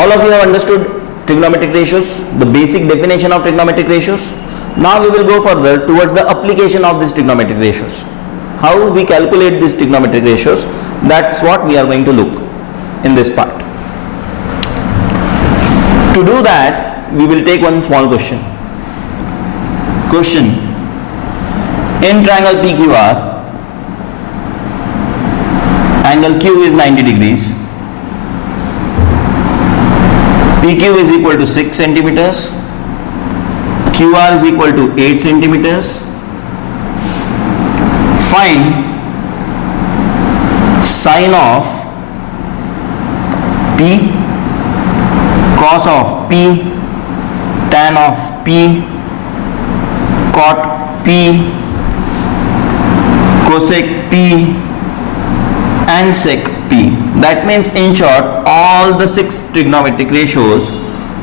All of you have understood trigonometric ratios, the basic definition of trigonometric ratios. Now we will go further towards the application of these trigonometric ratios. How we calculate these trigonometric ratios, that's what we are going to look in this part. To do that, we will take one small question. Question: in triangle PQR, angle Q is 90 degrees. PQ is equal to 6 centimeters. QR is equal to 8 centimeters. Find sine of P, cos of P, tan of P, cot P, cosec P, and sec P. That means, in short, all the 6 trigonometric ratios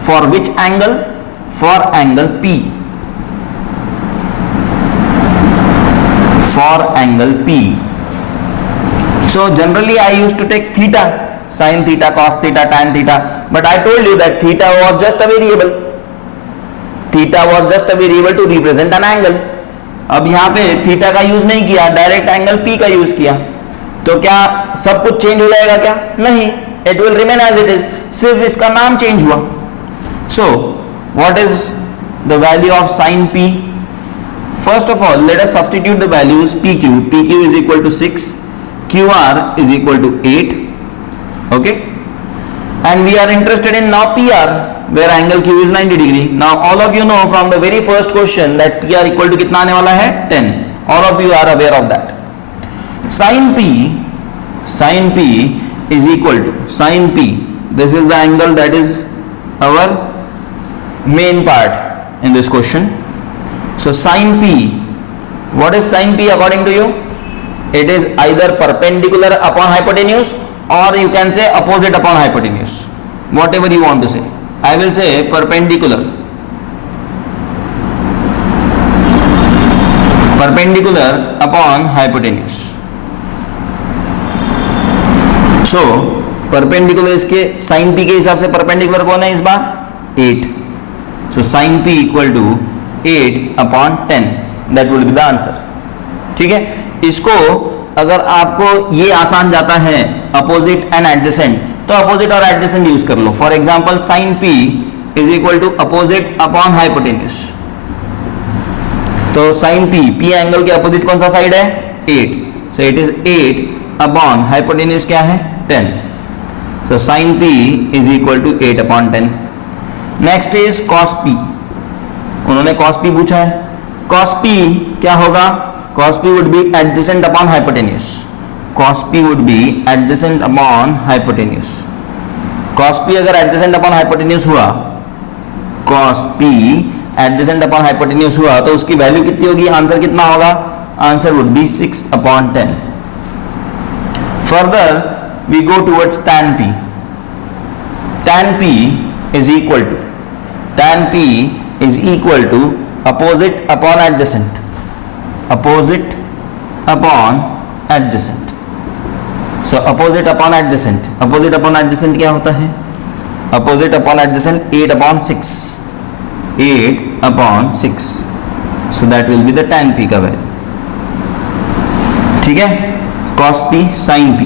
for which angle? For angle P. For angle P. So generally I used to take theta, sin theta, cos theta, tan theta, but I told you that theta was just a variable. Theta was just a variable to represent an angle. अब यहाँ पे theta का use नहीं किया, direct angle P का use किया, तो क्या सब कुछ चेंज हो जाएगा क्या? नहीं, it will remain as it is, सिर्फ इसका नाम चेंज हुआ. So what is the value of sine P? First of all let us substitute the values. PQ is equal to 6, QR is equal to 8, okay, and we are interested in now PR, where angle Q is 90 degree. Now all of you know from the very first question that PR equal to कितना आने वाला है? 10. All of you are aware of that. Sin P is equal to sin P. This is the angle that is our main part in this question. So sin P, what is sin P according to you? It is either perpendicular upon hypotenuse, or you can say opposite upon hypotenuse, whatever you want to say. I will say perpendicular upon hypotenuse. So perpendicular इसके sin P के हिसाब से perpendicular कौन है इस बार? 8. So sin P equal to 8 upon 10. That will be the answer. ठीक है, इसको अगर आपको ये आसान जाता है अपोजिट एंड एडजेसेंट, तो अपोजिट और एडजेसेंट यूज कर लो. For example sin P is equal to opposite upon hypotenuse. तो sin P एंगल के अपोजिट कौन सा साइड है? 8. So it is 8 upon hypotenuse क्या है? 10. So sin P is equal to 8 upon 10. Next is cos P. उन्होंने cos P पूछा है. cos P क्या होगा? cos P would be adjacent upon hypotenuse. cos P would be adjacent upon hypotenuse. cos P अगर adjacent upon hypotenuse हुआ, cos P adjacent upon hypotenuse हुआ, तो उसकी वैल्यू कितनी होगी? आंसर कितना होगा? Answer would be 6 upon 10. Further we go towards tan P. tan P is equal to opposite upon adjacent. Opposite upon adjacent. So opposite upon adjacent. Opposite upon adjacent क्या होता है? Opposite upon adjacent 8 upon 6. 8 upon 6. So that will be the tan P का value. ठीक है, cos P sin P.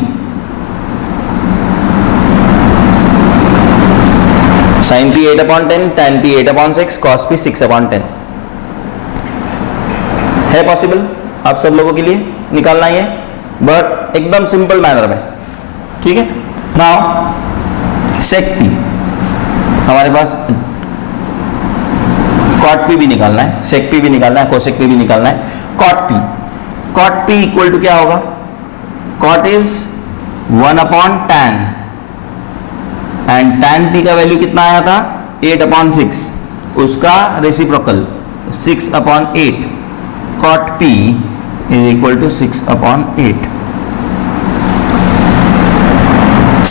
sin P 8 upon 10, tan P 8 upon 6, cos P 6 upon 10. है possible आप सब लोगों के लिए निकालना ही है, बट एकदम सिंपल मैनर में. ठीक है, नाउ सेक P हमारे पास, cot P भी निकालना है, सेक P भी निकालना है, कोसेक P भी निकालना है. cot P इक्वल टू क्या होगा? cot is 1 upon tan, and tan P का वैल्यू कितना आया था? 8 अपॉन 6, उसका reciprocal 6 upon 8. cot P is equal to 6 upon 8.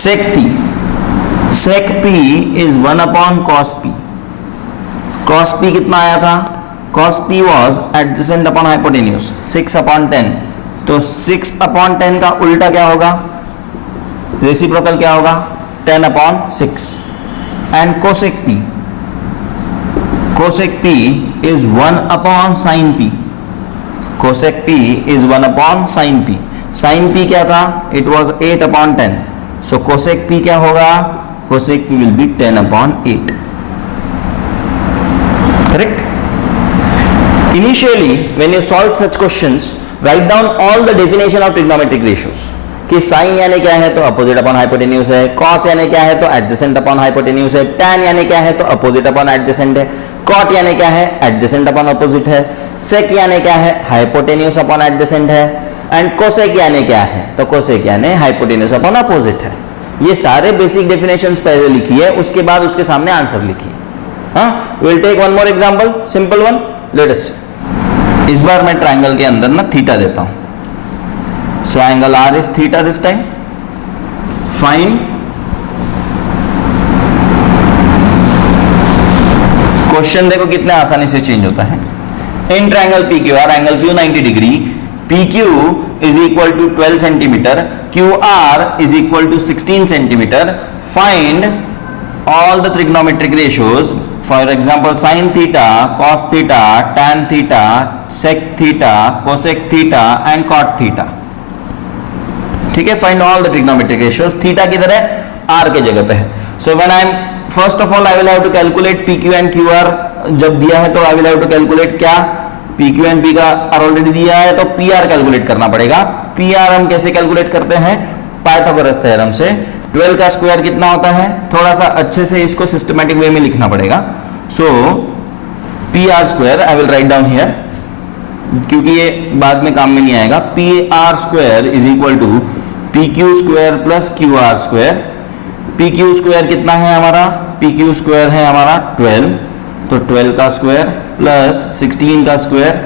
sec P is 1 upon cos P. cos P कितना आया था? cos P was adjacent upon hypotenuse, 6 upon 10. तो 6 upon 10 का उल्टा क्या होगा? रेसिप्रोकल क्या होगा? 10 upon 6. and cosec p. Cosec p is 1 upon sin p. Cosec p is 1 upon sin p. Sin p क्या था? It was 8 upon 10. So cosec p क्या होगा? Cosec p will be 10 upon 8. Correct? Initially, when you solve such questions, write down all the definition of trigonometric ratios. कि sign यानी क्या है तो opposite upon hypotenuse है, कॉस यानी क्या है तो एडजेसेंट अपॉन हाइपोटेन्यूज है, टैन यानी क्या है तो अपोजिट अपॉन एडजेसेंट है, कॉट यानी क्या है एडजेसेंट अपॉन अपोजिट है, सेक यानी क्या है हाइपोटेन्यूज अपॉन एडजेसेंट है, एंड कोसेक यानी क्या है तो कोसेक यानी हाइपोटेन्यूज अपॉन अपोजिट है. ये सारे बेसिक डेफिनेशंस पहले लिखिए, उसके बाद उसके सामने आंसर लिखिए. हाँ, will take one more example, simple one. Let us see. इस बार मैं ट्रायंगल के अंदर ना थीटा देता हूं. So angle R is theta this time. Find question देखो कितने आसानी से चेंज होता है. In triangle PQR, angle Q 90 degree, PQ is equal to 12 centimeter, QR is equal to 16 centimeter. Find all the trigonometric ratios. For example, sin theta, cos theta, tan theta, sec theta, cosec theta and cot theta. ठीक है. Find all the trigonometric ratios. Theta किधर है? R के जगह पे है. So when I am first of all I will have to calculate P Q and Q R. जब दिया है तो I will have to calculate क्या, पी क्यू एंड पी का आर ऑलरेडी दिया है तो पी आर कैलकुलेट करना पड़ेगा. पी आर हम कैसे कैलकुलेट करते हैं? पाइथागोरस थ्योरम से. 12 का स्क्वायर कितना होता है? थोड़ा सा अच्छे से इसको सिस्टमैटिक वे में लिखना पड़ेगा. So P R square I will write down here, क्योंकि ये बाद में काम में नहीं आएगा. P R square is equal to P Q square plus Q R square. P Q square कितना है हमारा? पी क्यू स्क्वायर है हमारा 12, तो 12 का स्क्वायर प्लस 16 का स्क्वायर.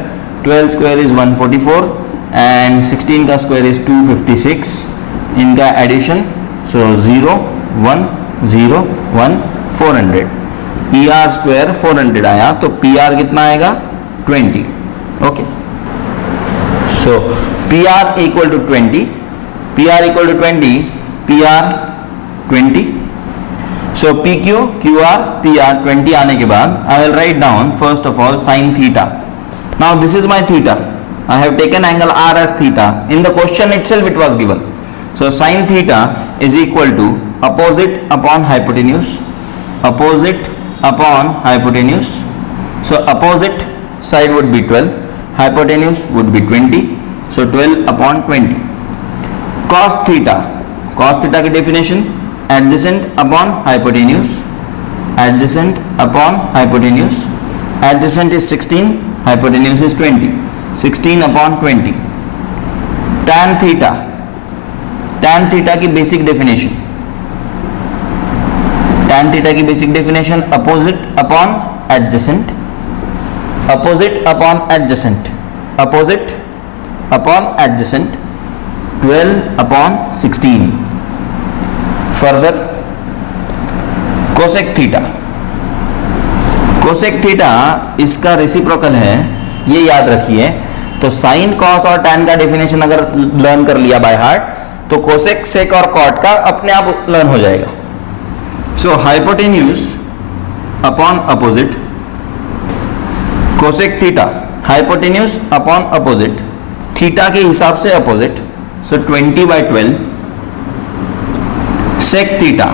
12 स्क्वायर इज 144 एंड 16 का स्क्वायर इज 256. इनका addition, so 0 1 0 1 400. P R square 400 आया तो पी आर कितना आएगा? 20. Okay. So P R equal to 20, PR equal to 20, PR 20. So PQ, QR, PR 20 आने के बाद I will write down first of all sin theta. Now this is my theta. I have taken angle R as theta. In the question itself it was given. So sin theta is equal to opposite upon hypotenuse. Opposite upon hypotenuse. So opposite side would be 12. Hypotenuse would be 20. So 12 upon 20. Cos theta. Cos theta की definition, adjacent upon hypotenuse. Adjacent upon hypotenuse. Adjacent is 16, hypotenuse is 20. 16 upon 20. Tan theta. Tan theta की basic definition. Tan theta की basic definition, opposite upon adjacent. Opposite upon adjacent. Opposite upon adjacent. 12 upon 16. Further, cosec theta. Cosec theta इसका reciprocal है, ये याद रखिए. तो sine, cos और tan का डेफिनेशन अगर लर्न कर लिया बाय हार्ट तो कोसेक, सेक और कॉट का अपने आप लर्न हो जाएगा. So hypotenuse upon opposite, cosec theta hypotenuse upon opposite, theta के हिसाब से opposite. So 20 by 12. Sec theta,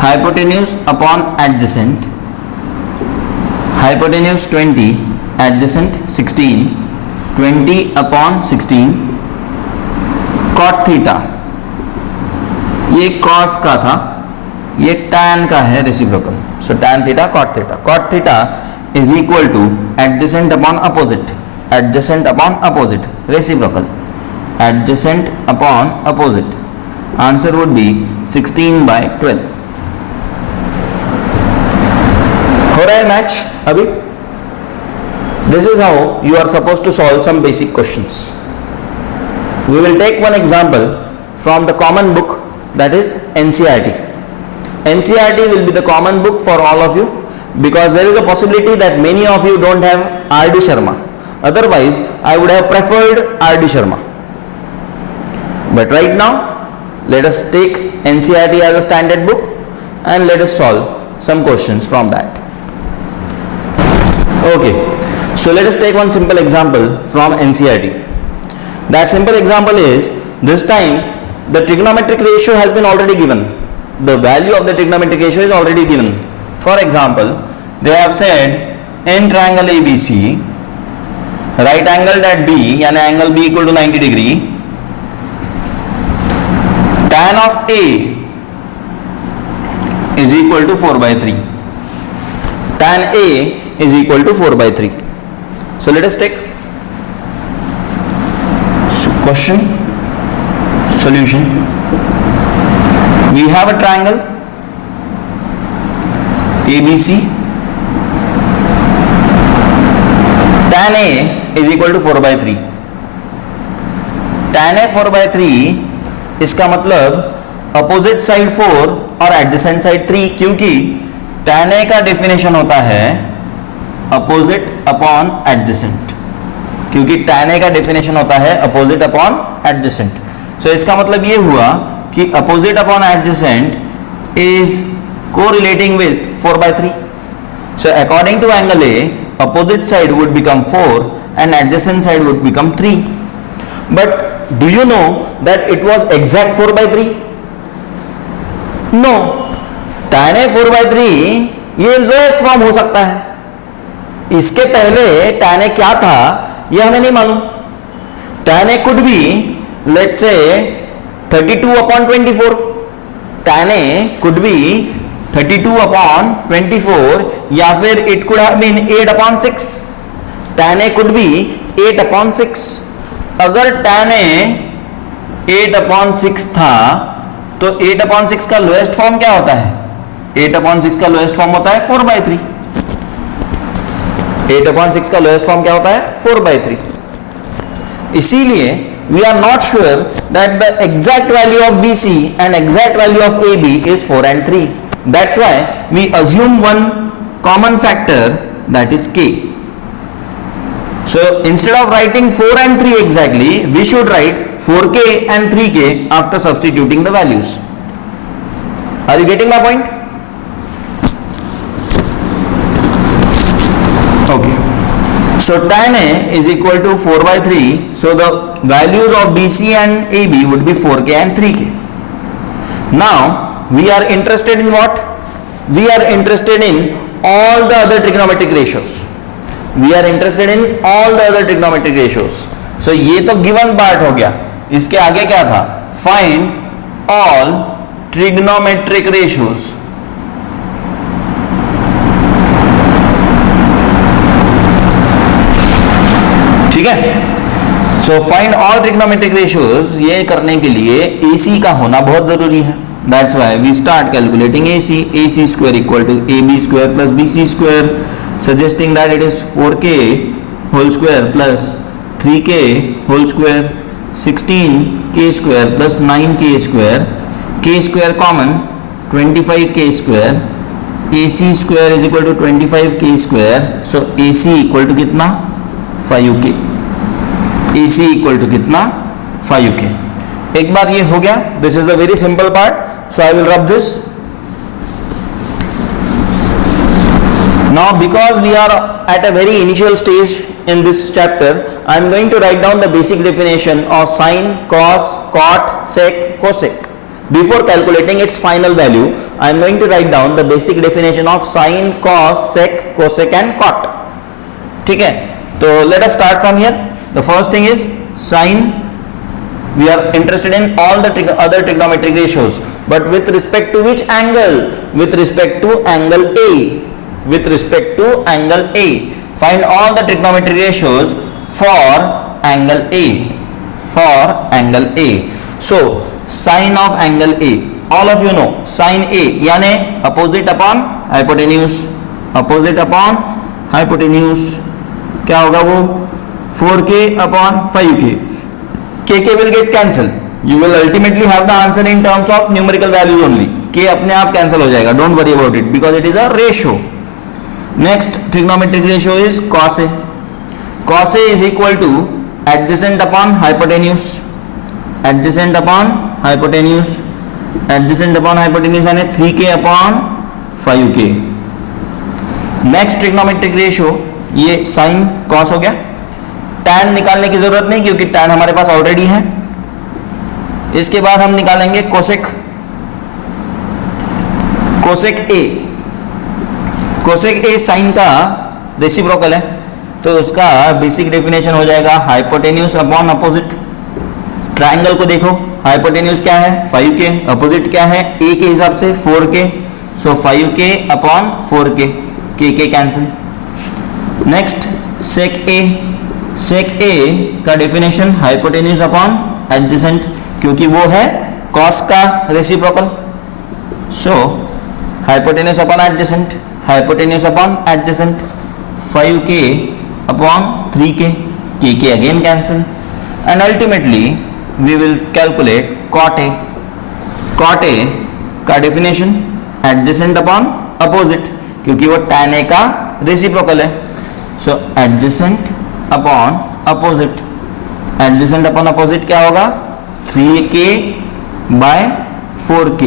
hypotenuse upon adjacent. Hypotenuse 20, adjacent 16. 20 upon 16. Cot theta, ये cos का था, ये tan का है reciprocal. So tan theta, cot theta. Cot theta is equal to adjacent upon opposite. Adjacent upon opposite, reciprocal. Adjacent upon opposite. Answer would be 16 by 12. हो रहा है match अभी? This is how you are supposed to solve some basic questions. We will take one example from the common book, that is NCERT. NCERT will be the common book for all of you because there is a possibility that many of you don't have R.D. Sharma. Otherwise, I would have preferred R.D. Sharma. But right now, let us take NCERT as a standard book and let us solve some questions from that. Okay, so let us take one simple example from NCERT. That simple example is, this time the trigonometric ratio has been already given. The value of the trigonometric ratio is already given. For example, they have said in triangle ABC, right angled at B, यानी angle B equal to 90 degree, tan of A is equal to 4 by 3. Tan A is equal to 4 by 3. So let us take question, solution. We have a triangle ABC. Tan A is equal to 4 by 3. Tan A 4 by 3, इसका मतलब opposite side 4 और adjacent side 3, क्योंकि tan A का definition होता है opposite upon adjacent, क्योंकि tan A का definition होता है अपोजिट अपॉन एडजेसेंट. सो इसका मतलब ये हुआ कि opposite upon adjacent is correlating with 4 by 3. So according to angle A, opposite side would become 4 and adjacent side would become 3. But do you know that it was exact 4 by 3? No. tan A 4 by 3 ये lowest form हो सकता है. इसके पहले tan A क्या था ये हमें नहीं मालूम. tan A could be, let's say, 32 upon 24. tan A could be 32 upon 24, या फिर it could have been 8 upon 6. tan A could be 8 upon 6. अगर tan A 8 upon 6 था तो 8 upon 6 का लोएस्ट फॉर्म क्या होता है? 8 upon 6 का लोएस्ट फॉर्म होता है 4 by 3. 8 upon 6 का लोएस्ट फॉर्म क्या होता है? 4 by 3. इसीलिए we are not sure that the exact value of BC and exact value of AB is 4 and 3. That's why we assume one common factor, that is K. So instead of writing 4 and 3 exactly, we should write 4K and 3K after substituting the values. Are you getting my point? Okay. So tan A is equal to 4 by 3. So the values of BC and AB would be 4K and 3K. Now we are interested in what? We are interested in all the other trigonometric ratios. We are interested in all the other trigonometric ratios. So ये तो given part हो गया. इसके आगे क्या था? Find all trigonometric ratios. ठीक है? So find all trigonometric ratios, ये करने के लिए AC का होना बहुत जरूरी है. That's why we start calculating AC. AC square equal to AB square plus BC square, suggesting that it is 4K whole square plus 3K whole square, 16K square plus 9K square, K square common, 25K square. AC square is equal to 25K square. So AC equal to कितना? 5K. AC equal to कितना? 5K. एक बार ये हो गया. This is the very simple part. So I will rub this. Now because we are at a very initial stage in this chapter, I am going to write down the basic definition of sine, cos, cot, sec, cosec. Before calculating its final value, I am going to write down the basic definition of sine, cos, sec, cosec and cot. ठीक है? तो let us start from here. The first thing is sine. We are interested in all the other trigonometric ratios, but with respect to which angle? With respect to angle A. With respect to angle A. Find all the trigonometric ratios for angle A. For angle A. So sine of angle A. All of you know sine A यानी opposite upon hypotenuse. Opposite upon hypotenuse. क्या होगा वो? 4K upon 5K. K will get cancelled. You will ultimately have the answer in terms of numerical values only. K अपने आप cancel हो जाएगा. Don't worry about it because it is a ratio. Next trigonometric ratio is cos A. Cos A is equal to adjacent upon hypotenuse. Adjacent upon hypotenuse. Adjacent upon hypotenuse यानी 3k upon 5k। Next trigonometric ratio, ये sine cos हो गया। tan निकालने की जरूरत नहीं क्योंकि tan हमारे पास ऑलरेडी है। इसके बाद हम निकालेंगे cosec A. Cosec A sine का रेसिप्रोकल है, तो उसका बेसिक डेफिनेशन हो जाएगा हाइपोटेन्यूज अपॉन अपोजिट। ट्रायंगल को देखो, हाइपोटेन्यूज क्या है 5k, अपोजिट क्या है a के हिसाब से 4k, so 5k upon 4k, k cancel. Next sec A का डेफिनेशन हाइपोटेन्यूज अपॉन एडजेसेंट, क्योंकि वो है कॉस का reciprocal, so hypotenuse upon adjacent, hypotenuse upon adjacent 5k upon 3k, k again cancel, and ultimately we will calculate cot A का definition adjacent upon opposite, क्योंकि वो tan A का reciprocal है, so adjacent upon opposite. Adjacent upon opposite क्या होगा 3k bye 4k,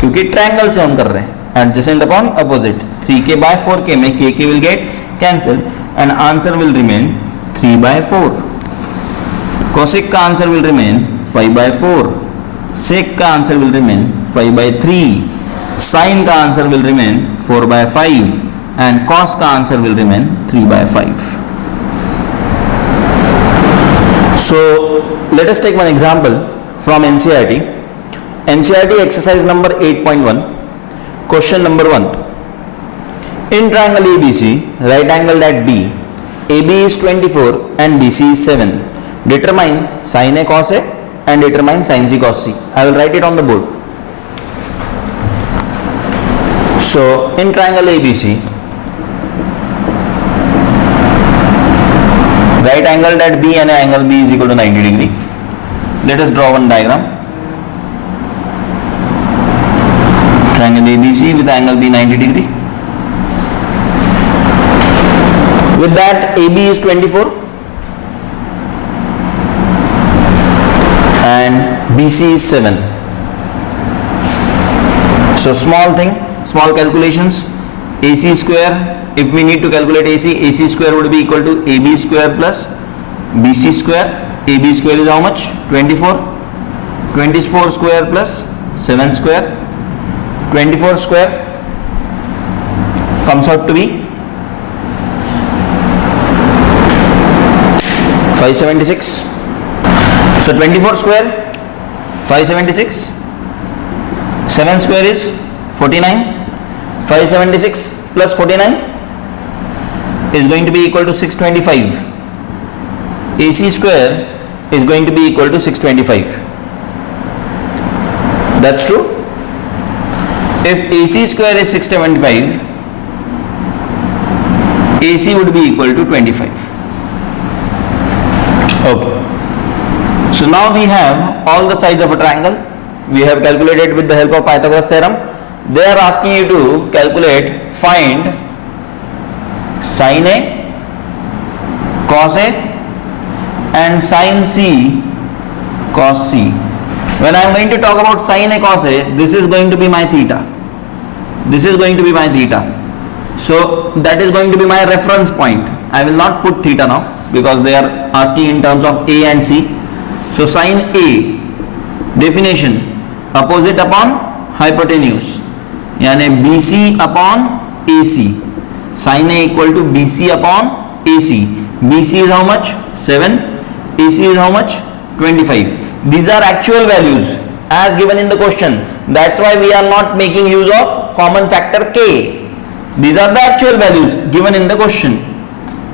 क्योंकि triangle से हम कर रहे हैं। Adjacent upon opposite 3k bye 4k में k will get cancelled and answer will remain 3/4। cosec का आंसर will remain 5/4, sec का आंसर will remain 5/3, sin का answer will remain 4/5 and cos का answer will remain 3/5। So let us take one example from NCERT exercise number 8.1, question number 1. In triangle ABC, right angled at B, AB is 24 and BC is 7. Determine sin A cos A and determine sin C cos C. I will write it on the board. So in triangle ABC, right angled at B and angle B is equal to 90 degree. Let us draw one diagram. Triangle ABC with angle B 90 degree. With that, AB is 24 and BC is 7. So small calculations. AC square, if we need to calculate AC square would be equal to AB square plus BC square. AB square is how much? 24. 24 square plus 7 square. 24 square comes out to be 576. So 24 square 576, 7 square is 49, 576 plus 49 is going to be equal to 625. AC square is going to be equal to 625. That's true. If AC square is 675, AC would be equal to 25. Okay. So now we have all the sides of a triangle. We have calculated with the help of Pythagoras theorem. They are asking you to calculate, find sin A, cos A and sin C, cos C. When I am going to talk about sin A, cos A, this is going to be my theta. This is going to be my theta. So that is going to be my reference point. I will not put theta now because they are asking in terms of A and C. So sin A, definition, opposite upon hypotenuse, यानी BC upon AC. Sin A equal to BC upon AC. BC is how much? 7. AC is how much? 25. These are actual values as given in the question. That's why we are not making use of common factor K. These are the actual values given in the question.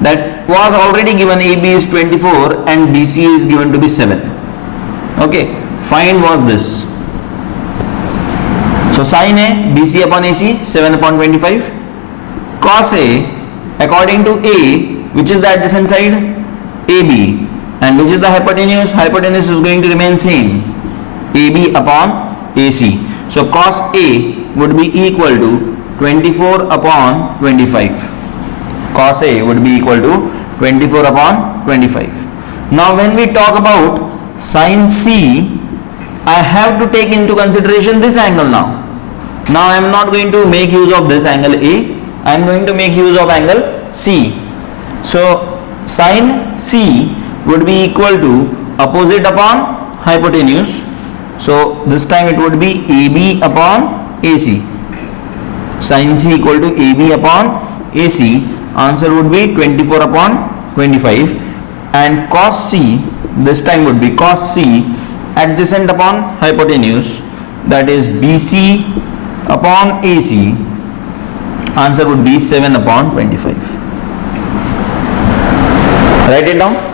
That was already given. AB is 24 and BC is given to be 7. Okay. Find was this. So sin A, BC upon AC, 7 upon 25. Cos A, according to A, which is the adjacent side, AB, and which is the hypotenuse? Hypotenuse is going to remain same, AB upon AC. So cos A would be equal to 24 upon 25. Cos A would be equal to 24 upon 25. Now when we talk about sin C, I have to take into consideration this angle now. Now I am not going to make use of this angle A, I am going to make use of angle C. So sine C would be equal to opposite upon hypotenuse. So this time it would be AB upon AC. Sin C equal to AB upon AC. Answer would be 24 upon 25. And cos C, this time would be cos C adjacent upon hypotenuse, that is BC upon AC. Answer would be 7 upon 25. Write it down.